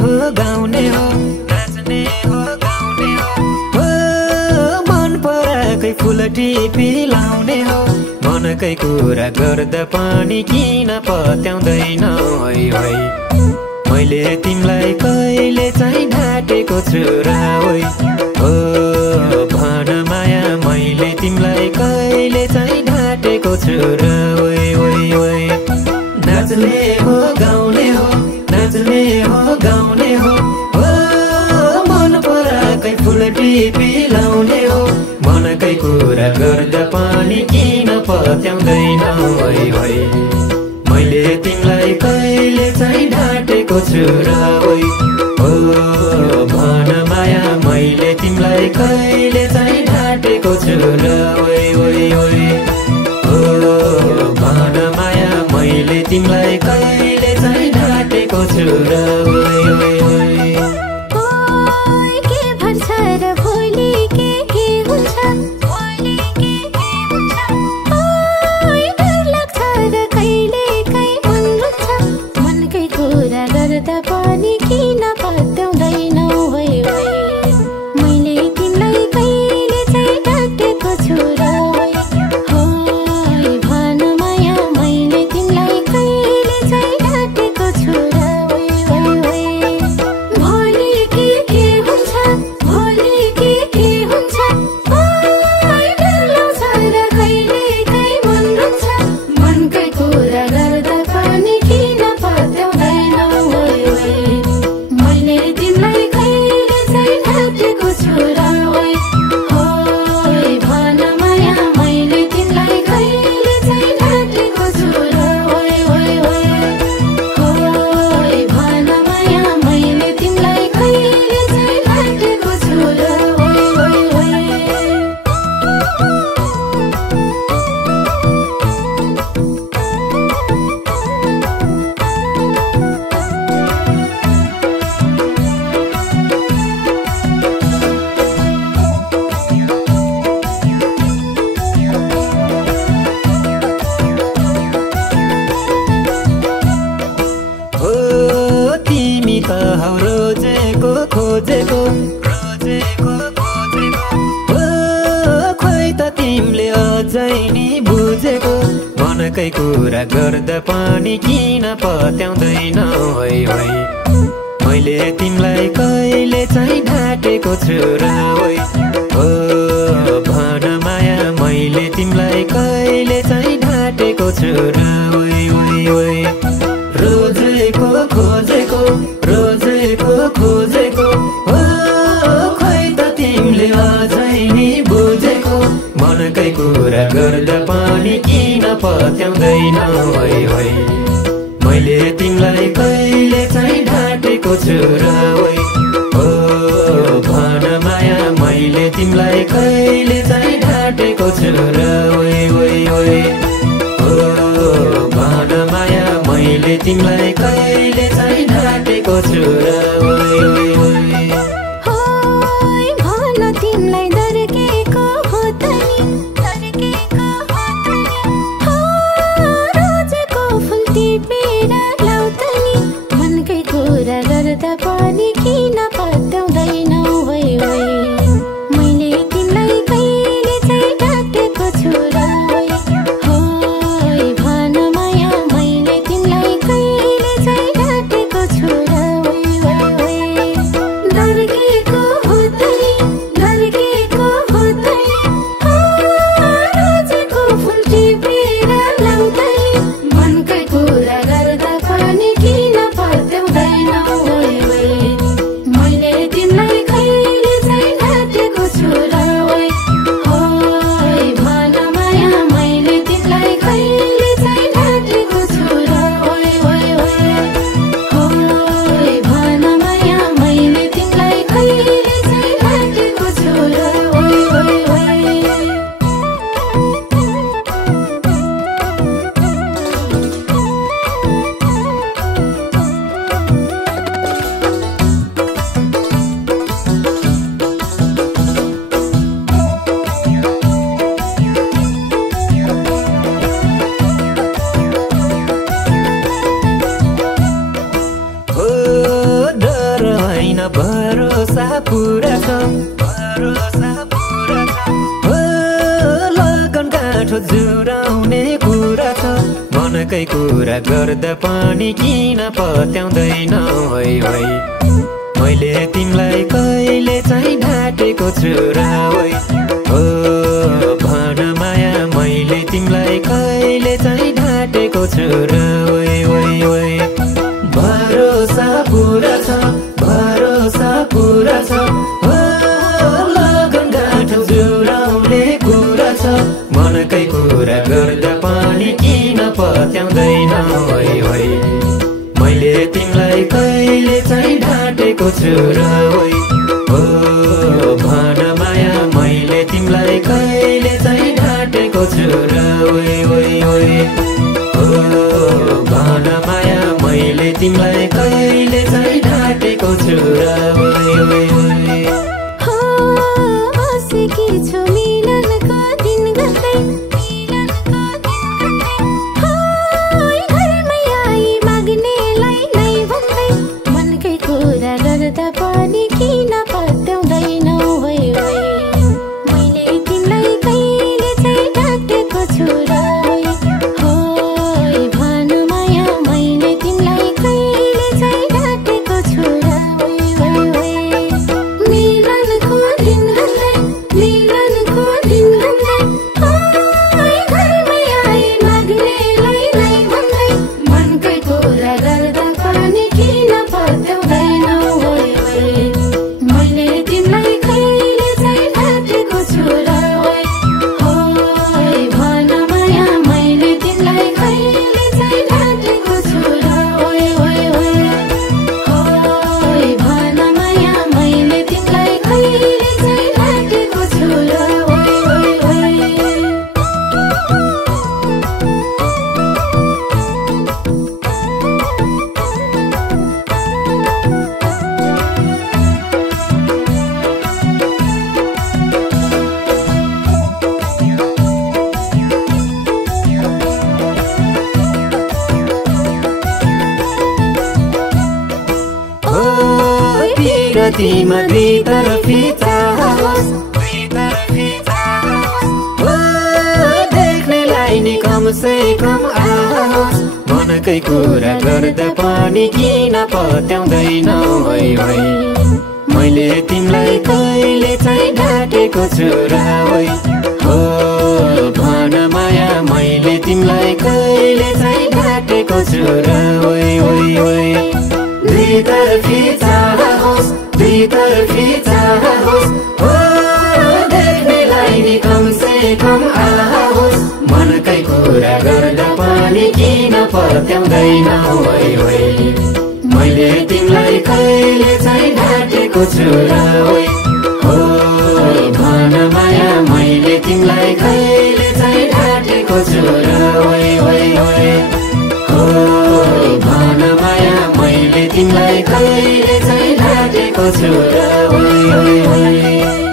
हो गाउने हो नाच्ने हो गाउने हो मन पराकै फुल टिपी लाउने हो मनकै कुरा गर्दा पनि किन पत्याउँदैन है मैले तिमीलाई कहिले चाहिँ ढाटेको छु र ओ भन माया मैले तिमीलाई कहिले चाहिँ ढाटेको छु र ओइ नाच्ने हो गाउने हो नाच्ने हो गाउने हो मन पराकै फुल टिपी लाउने हो मनकै कुरा गर्दा पनि किन पत्याउँदैन है मैले तिमीलाई कहिले चाहिँ ढाटेको छु र ओ भन माया मैले तिमीलाई कहिले चाहिँ ढाटेको छु र ओ भन माया मैले तिमीलाई कहिले चाहिँ ढाटेको छु र के भन्छ र भोलि के हुन्छ डर लाग्छ र कहिले काहीँ मन रुन्छ मनकै कुरा गर्दा पनि किन पत्याउँदैनौ मैले तिमीलाई कहिले चाहिँ ढाटेको छु र भन माया मैले तिमीलाई कहिले चाहिँ ढाटेको छु र भोलि के हुन्छ भोलि के हुन्छ डर लाग्छ र कहिले काहीँ मन रुन्छ मनकै कुरा गर्दा पनि किन पत्याउँदैनौ मैले तिमीलाई कहिले चाहिँ ढाटेको छु र भन माया मैले तिमीलाई कहिले चाहिँ ढाटेको छु र भन माया मैले तिमीलाई कहिले चाहिँ ढाटेको छु र तिमी त हौ रोजेको खोजेको खोइ त तिमीले अझै नि बुझेको मनकै कुरा गर्दा पनि किन पत्याउँदैन है मैले तिमीलाई कहिले चाहिँ ढाटेको छु र ओ भन माया मैले तिमीलाई कहिले चाहिँ ढाटेको छु र रोजेको खोजेको खोइ त तिमीले अझै नि बुझेको मनकै कुरा गर्दा पनि किन पत्याउँदैन है मैले तिमीलाई कहिले चाहिँ ढाटेको छु र ओ भन माया मैले तिमीलाई कहिले चाहिँ ढाटेको छु र ओ भन माया मैले तिमीलाई कहिले चाहिँ ढाटेको छु र भन तिमीलाई दर्केको हो त नि रोजेको फुल टिपेर लाउ त नि मनकै कुरा गर्दा पनि किन पत्याउँदैनौ मैले तिमीलाई कहिले चाहिँ ढाटेको छु र भन माया मैले तिमीलाई कहिले चाहिँ ढाटेको छु र दर्केको हो त नि रोजेको फुल टिपेर लाउ त नि मनकै कुरा गर्दा पनि किन पत्याउँदैनौ पुरा छ हो लगन गाँठो जुराउने कुरा छ मनकै कुरा गर्दा पनि किन पत्याउँदैन होइ होइ मैले तिमीलाई कहिले चाहिँ ढाटेको छु र होइ हो भन माया मैले तिमीलाई कहिले चाहिँ ढाटेको छु र होइ होइ होइ भरोसा पुरा छ भरोसा पुरा छ हो लगन गाँठो जुराउने कुरा छ मनकै कुरा गर्दा पनि किन पत्याउँदैन होइ होइ मैले तिमीलाई कहिले चाहिँ ढाटेको छु र होइ हो भन माया मैले तिमीलाई कहिले चाहिँ ढाटेको छु र होइ होइ होइ हो भन माया मैले तिमीलाई कहिले चाहिँ ढाटेको छु र होइ होइ होइ हो बसेकी छु मिलनको दिन गर्दै हो घरमै आई माग्नेलाई नै भन्दै मनकै कुरा गर्दा पनि किन पत्याउँदैन होइ होइ मैले तिमीलाई कहिले चाहिँ ढाकेको छु र होइ हो भन माया मैले तिमीलाई कहिले चाहिँ ढाकेको छु र होइ होइ होइ मिलनको दिन भन्दै मिलनको दिन भन्दै हो घरमै आई माग्नेलाई नै भन्दै मनकै कुरा गर्दा पनि किन पत्याउँदैन होइ होइ मैले तिमीलाई कहिले चाहिँ ढाकेको छु र होइ हो भन माया मैले तिमीलाई कहिले चाहिँ ढाकेको छु र होइ होइ होइ हो भन माया मैले तिमीलाई कहिले चाहिँ ढाकेको छु र होइ होइ होइ हो पिरतीमा दुईतर्फी चाहोस् हो देख्नेलाई नि कम से कम आओस् मनकै कुरा गर्दा पनि किन पत्याउँदैन होइ होइ मैले तिमीलाई कहिले चाहिँ ढाकेको छु र होइ हो भन माया मैले तिमीलाई कहिले चाहिँ ढाकेको छु र होइ होइ होइ दुईतर्फी चाहोस् दुईतर्फी चाहोस् हो देख्नेलाई नि कम से कम आओस् मनकै कुरा गर्दा पनि किन पत्याउँदैन होइ होइ मैले तिमीलाई कहिले चाहिँ ढाकेको छु र होइ हो भन माया मैले तिमीलाई कहिले चाहिँ ढाकेको छु र होइ होइ होइ हो भन माया मैले तिमीलाई कहिले चाहिँ ढाकेको छु र होइ होइ होइ